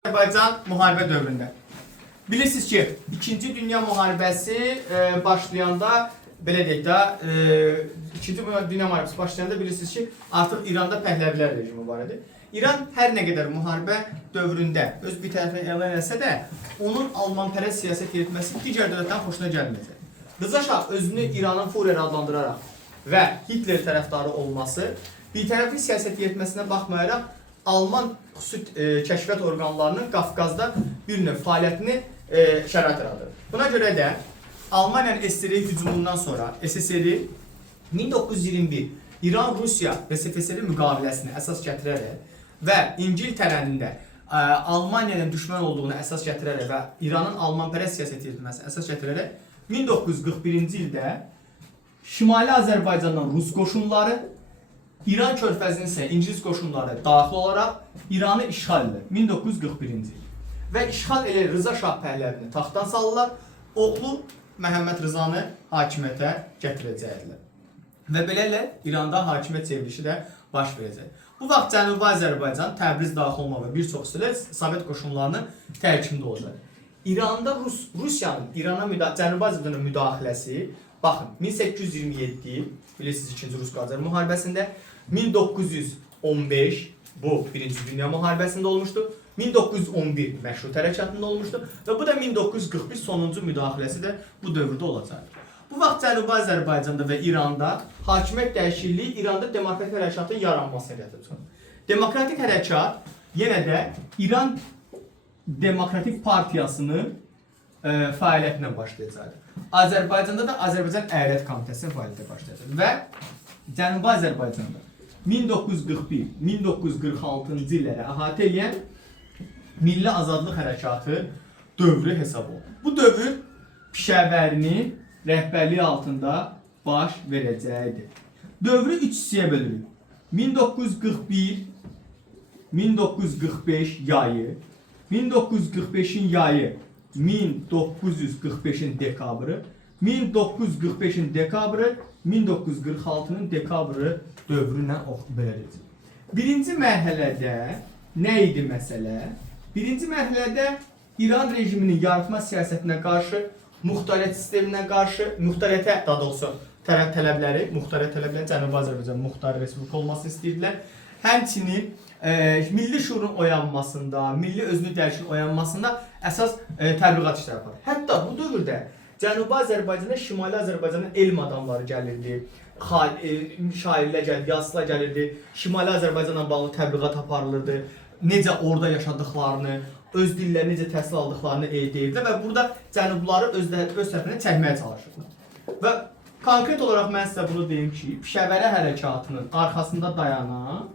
Azərbaycan müharibə dövründə. Bilirsiniz ki, 2-ci Dünya müharibəsi başlayanda, belə deyək də, 2-ci Dünya müharibəsi başlayanda bilirsiniz ki, artıq İranda Pəhləvilər rejimi var idi. İran hər nə qədər müharibə dövründə öz bir tərəfini elan etsə də, onun Almanpərəst siyasət yeritməsi digər dövlətdən xoşuna gəlməyəcək. Rıza Şah özünü İranın Führeri adlandıraraq və Hitler tərəfdarı olması, bir tərəfli siyasət yeritməsinə baxmayaraq, Alman xüsusi kəşfiyyat orqanlarının Qafqazda bir növ fəaliyyətini şərait yaradır. Buna görə də Almaniyanın SSR hücumundan sonra SSR 1921 İran-Rusiya və SFSR müqaviləsinə əsas gətirərək və İngiltərənin də Almaniyanın düşmən olduğunu əsas gətirərək və İranın Almanpərəst siyasət yeritməsinə əsas gətirərək 1941-ci ildə Şimali Azərbaycandan Rus qoşunları, İran körfəzinin isə İngilis qoşunları daxil olaraq İranı işğal edir 1941-ci il. Və işğal elə Rıza Şah Pəhləvini taxtdan salırlar, oğlu Məhəmməd Rızanı hakimiyyətə gətirəcəklər. Və belələ İranda hakimiyyət çevrilişi də baş verəcək. Bu vaxt Cənubi Azərbaycan, Təbriz daxil olmaq və bir çox ilə Sovet qoşunlarının tərkibində olacaq. İranda Rusiyanın Cənubi Azərbaycana müdaxiləsi, baxın, 1827 bilirsiniz 2-ci Rus-Qacar müharibəsində, 1915 bu 1-ci Dünya müharibəsində olmuşdu, 1911 Məşrut hərəkatında olmuşdu və bu da 1941 sonuncu müdaxiləsi də bu dövrdə olacaq. Bu vaxt Cənubi Azərbaycanda və İranda hakimiyyət dəyişikliyi İranda demokratik hərəkatın yaranmasına gətirəcək. Demokratik hərəkat yenə də İran Demokratik Partiyasının fəaliyyətinə başlayacaq. Azərbaycanda da Azərbaycan Əyalət Komitəsinin fəaliyyətə başlayacaq və Cənubi Azərbaycanda 1941-1946-cı illərə əhatə edən Milli Azadlıq Hərəkatı dövrü hesab olunur. Bu dövr Pişəvərinin rəhbərliyi altında baş verəcəkdir. Dövrü 3 hissəyə bölünür. 1941-1945 yayı, 1945-in yayı 1945-in dekabrı, 1945-in dekabrı, 1946-nın dekabrı dövrünə belə deyəcək. Birinci mərhələdə nə idi məsələ? Birinci mərhələdə İran rejiminin yaratma siyasətinə qarşı, muxtariyyət sisteminə qarşı, muxtariyyətə, daha doğrusu tələbləri Cənubi Azərbaycan muxtar respublika olmasını istəyirdilər. Həmçinin milli şuurun oyanmasında, milli özünü dəyişin oyanmasında əsas təbliğat işləri var. Hətta bu dövrdə Cənubi Azərbaycana, Şimali Azərbaycanın elm adamları gəlirdi, şairlər gəlirdi, yazıçılar gəlirdi, Şimali Azərbaycanla bağlı təbliğat aparılırdı, necə orada yaşadıqlarını, öz dillərini necə təhsil aldıqlarını deyirdi və burada Cənubları öz tərəfinə çəkməyə çalışırdı. Və konkret olaraq mən sizə bunu deyim ki, Pişəvərə hərəkatının arxasında dayanan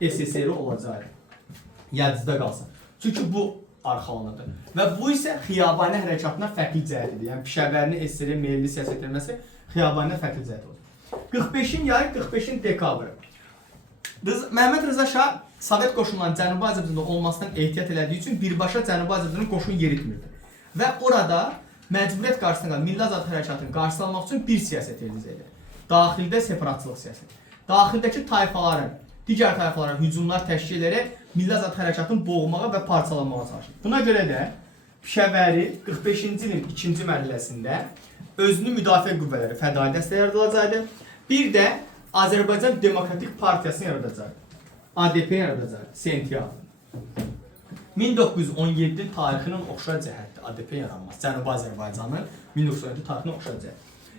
SSR olacaq. Yadınızda qalsın. Çünki bu arxalanıdır. Və bu isə Xiyabani hərəkatına fərqli cəhətidir. Yəni Pişəvərini SSR meyilli siyasət edilməsi Xiyabani fərqli cəhət olur. 45-in yayı, 45-in dekabrı. Məhəmməd Rıza Şah Sovet qoşunlarının Cənubi Azərbaycanda olmasından ehtiyat elədiyi üçün birbaşa Cənubi Azərbaycanın qoşun yeritmirdi. Və orada məcburiyyət qarşısında Milli Azadlıq Hərəkatının qarşısı almaq üçün bir siyasət ediləcəkdir. Daxildə separatçılıq siyasəti. Daxildəki tayfaların, digər tayfaların hücumlar təşkil edərək Milli Azadlıq Hərəkatını boğmağa və parçalanmağa çalışır. Buna görə də Pişəvəri 45-ci ilin 2-ci mərhələsində özünü müdafiə qüvvələri, fədai dəstə yaradılacaqdır. Bir də Azərbaycan Demokratik Partiyasını yaradacaq. ADP yaradacaq, sentyabr. 1917 tarixinin oxşar cəhətdir ADP yaranması. Cənubi Azərbaycanın 1917 tarixinin oxşar cəhətdir.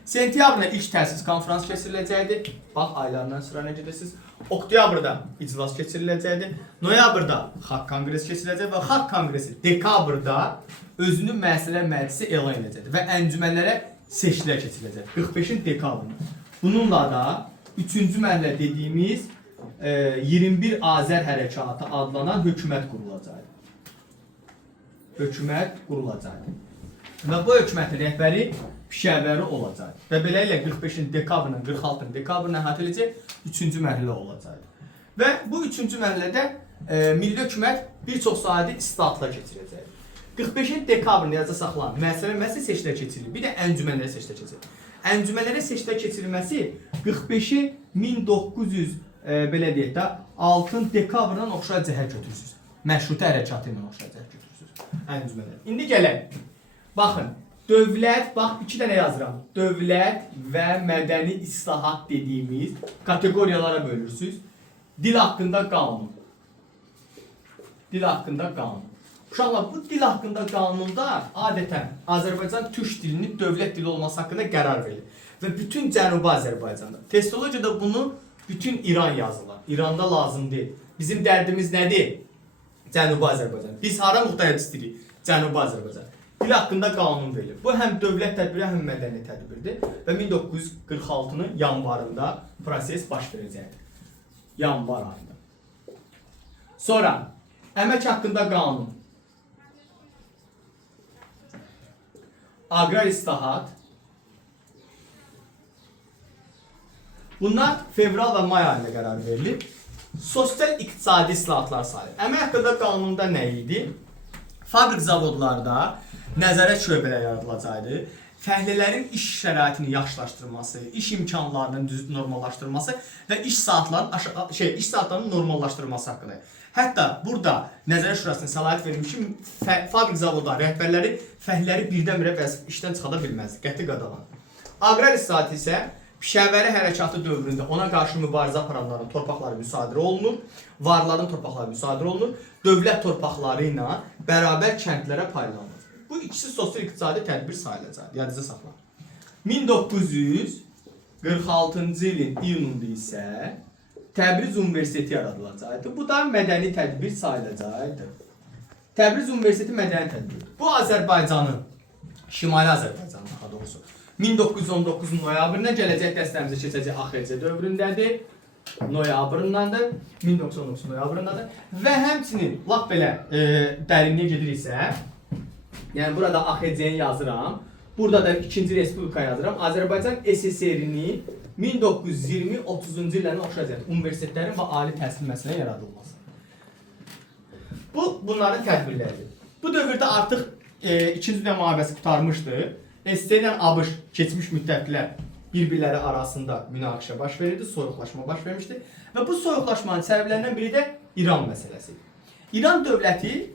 Sentyabrda ilk təsis konferans keçiriləcəkdir. Bax, aylarından sıra necə edirsiniz. Oktyabrda iclas keçiriləcəkdir. Noyabrda Xalq Konqresi keçiriləcək və Xalq Konqresi dekabrda özünün Müəssisələr Məclisi elan edəcəkdir və əncümənlərə seçkilər keçiriləcək. 45-in dekabrında. Bununla da 3-cü mərhələ dediyimiz 21 Azər Hərəkatı adlanan hökumət qurulacaq. Hökumət qurulacaq. Və bu hökumətin rəhbəri Pişəvəri olacaq. Və beləliklə 45-in dekabrının, 46-nın dekabrını əhatə edəcək 3-cü mərhələ olacaq. Və bu 3-cü mərhələdə milli hökumət bir çox sahədə islahatlar keçirəcək. 45-in dekabrını yazda saxlanan müəssisələr seçkilər keçirilir. Bir də əncümənlərə seçkilər keçirilir. Əncümənlərə seçkilər keçirilməsi 45-i 1900 belə deyək də 6 dekabrdan oxşar cəhət götürürsünüz. məşrutə hərəkatı ilə oxşayacaq götürürsünüz. Ən cümlədə. İndi gələk. Baxın, dövlət, bax 2 dənə yazıram. Dövlət və mədəni islahat dediyimiz kateqoriyalara bölürsünüz. Dil haqqında qanun. Dil haqqında qanun. Uşaqlar, bu dil haqqında qanunda adətən Azərbaycan türk dilinin dövlət dili olması haqqında qərar verilir. Və bütün Cənubi Azərbaycanda. Testologiyada bunu bütün İran yazırlar. İranda lazım deyil. Bizim dərdimiz nədir? Cənubi Azərbaycan. Biz hara muxtariyyət istəyirik? Cənubi Azərbaycan. Dil haqqında qanun verilir. Bu həm dövlət tədbiri, həm mədəni tədbirdir. Və 1946-nın yanvarında proses baş verəcəkdir. Yanvar ayında. Sonra, əmək haqqında qanun. Aqrar islahat. Bunlar fevral və may ayında qərar verilir. Sosial-iqtisadi islahatlar sayılır. Əmək haqqında qanunda nə idi? Fabrik zavodlarda nəzarət şöbələri yaradılacaqdı. Fəhlələrin iş şəraitini yaxşılaşdırması, iş imkanlarının normallaşdırması və iş saatlarının normallaşdırması haqqında. Hətta burada Nəzarət Şurasının səlahiyyət verilmiş ki, fabrik zavodları rəhbərləri fəhlələri birdən-birə işdən çıxada bilməz, qəti qadağandır. Aqrar islahatı isə Pişəvəri hərəkatı dövründə ona qarşı mübarizə aparanların torpaqları müsadirə olunur, varların torpaqları müsadirə olunur, dövlət torpaqları ilə bərabər kəndlərə paylanır. Bu ikisi sosial-iqtisadi tədbir sayılacaq, yadınızda saxlayın. 1946-cı ilin iyununda isə Təbriz Universiteti yaradılacaqdı. Bu da mədəni tədbir sayılacaqdı. Təbriz Universiteti mədəni tədbirdir. Bu Azərbaycanın, Şimali Azərbaycanın daha doğrusu 1919 noyabrına gələcək dəstəmizə keçəcək AXC dövründədir. Noyabrındandır. 1919 noyabrındadır. Və həmçinin lap belə dərinliyə gediriksə, yəni burada AXC-ni yazıram. Burada da 2-ci Respublika yazıram. Azərbaycan SSR-ni 1920-30-cu illərin oxşayacaq universitetlərin və ali təhsil məsələyə yaradılması. Bu, bunların tədbirləridir. Bu dövrdə artıq 2-ci Dünya müharibəsi qurtarmışdı. SSR ilə ABŞ keçmiş müddətlər bir-birləri arasında münaqişə baş verirdi, soyuqlaşma baş vermişdi. Və bu soyuqlaşmanın səbəblərindən biri də İran məsələsi. İran dövləti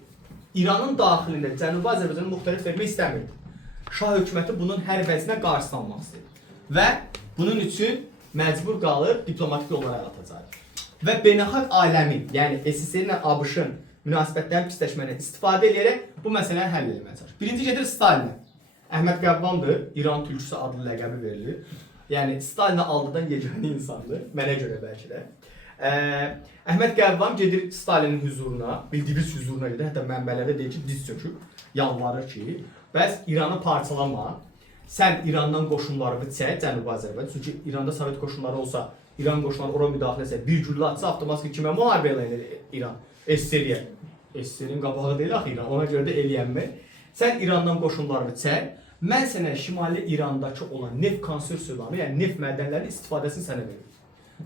İranın daxilində Cənubi Azərbaycanı müxtəlif vermək istəmirdi. Şah hökuməti bunun hər vəzinə qarşısını almaq istəyir. Və bunun üçün məcbur qalır diplomatik yollara əl atacaq. Və beynəlxalq aləmin, yəni SSR ilə ABŞ-ın münasibətlərin pisləşməyindən istifadə edərək bu məsələni həll etməyə çalışır. Birinci gedir Stalinə. Əhməd Qəvvamdır, İran tülküsü adlı ləqəbi verilir. Yəni Stalinə aldıdan yeganə insandır, mənə görə bəlkə də. Əhməd Qəvvam gedir Stalinin hüzuruna, bildiyiniz hüzuruna gedir, hətta mənbələrdə deyir ki, diz çöküb, yalvarır ki, bəs İranı parçalama, sən İrandan qoşunlarını çək, Cənubi Azərbaycan, çünki İranda Sovet qoşunları olsa, İran qoşunları ora müdaxilə etsə, bir güllə atsa, avtomatik kimə müharibə eləyir İran? SSR-yə. SSR-in qabağı deyil axı İran, ona görə də eləyənmir. Sən İrandan qoşunlarını çək, mən sənə Şimali İrandakı olan neft konsorsiyalarını, yəni neft mədənlərinin istifadəsini sənə verir.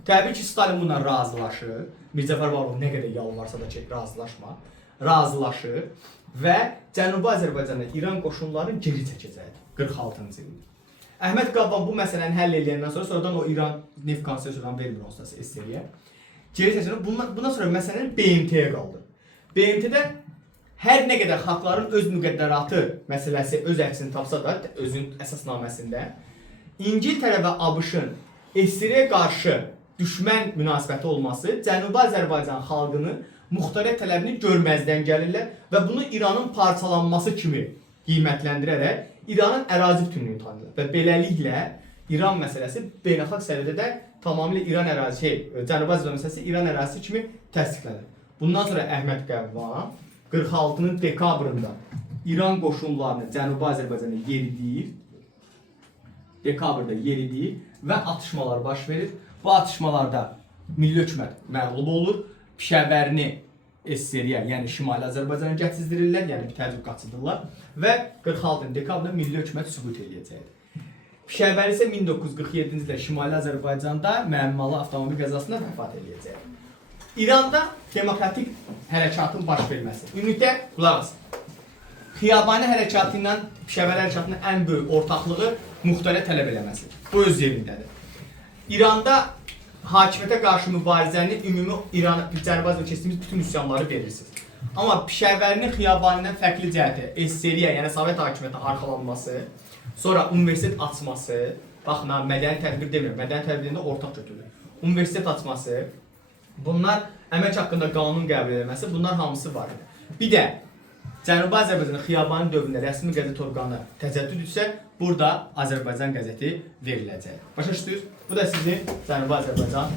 Təbii ki, Stalin bununla razılaşır. Mirzəfər Bağırov nə qədər yalvarsa da ki, razılaşır və Cənubi Azərbaycanda İran qoşunlarını geri çəkəcəkdir 46-cı ildə. Əhməd Qəvvam bu məsələni həll edəndən sonradan o İran neft konsorsiyalarını vermir onsuz da SSR-yə. Geri çəkəcək. Bundan sonra məsələni BMT-yə qaldır. BMT-də hər nə qədər xalqların öz müqəddəratı məsələsi öz əksini tapsa da, özün əsasnaməsində, İngiltərə və ABŞ-ın SSR-yə qarşı düşmən münasibəti olması Cənubi Azərbaycan xalqının muxtariyyət tələbini görməzdən gəlirlər və bunu İranın parçalanması kimi qiymətləndirərək İranın ərazi bütünlüyünü tanıyırlar. Və beləliklə İran məsələsi beynəlxalq səviyyədə də tamamilə İran ərazisi, Cənubi Azərbaycan məsələsi İran ərazisi kimi təsdiqlənir. Bundan sonra Əhməd Qəvvam 46-nın dekabrında İran qoşunlarını Cənubi Azərbaycana yeridir. Dekabrda yeridir və atışmalar baş verir. Bu atışmalarda milli hökumət məğlub olur. Pişəvərini SSR-yə, yəni Şimali Azərbaycana gətirdilər, yəni təcrid qaçırdılar və 46 dekabrda milli hökumət süqut edəcəkdir. Pişəvəri isə 1947-ci ildə Şimali Azərbaycanda müəmmalı avtomobil qəzasında vəfat edəcək. İranda demokratik hərəkatın baş verməsi. Ümumiyyətlə, qulaq asın. Xiyabani hərəkatı ilə Pişəvəri hərəkatının ən böyük ortaqlığı muxtariyyət tələb eləməsidir. Bu öz yerindədir. İranda hakimiyyətə qarşı mübarizəni ümumi Cənubi Azərbaycanda keçdiyimiz bütün üsyanları verirsiniz. Amma Pişəvərinin xiyabanından fərqli cəhəti SSRİ-yə, yəni Sovet hakimiyyətinə arxalanması, sonra universitet açması, baxın, mədəni tədbir demirəm, mədəni tədbirində ortaq götürülür. Universitet açması, bunlar əmək haqqında qanun qəbul edilməsi, bunlar hamısı var idi. Bir də Cənubi Azərbaycanın Xiyabanı dövründə rəsmi qəzet orqanı təcəddüd etsə, burada Azərbaycan qəzeti veriləcək. Başa düşdünüz? Bu da sizin Cənubi Azərbaycan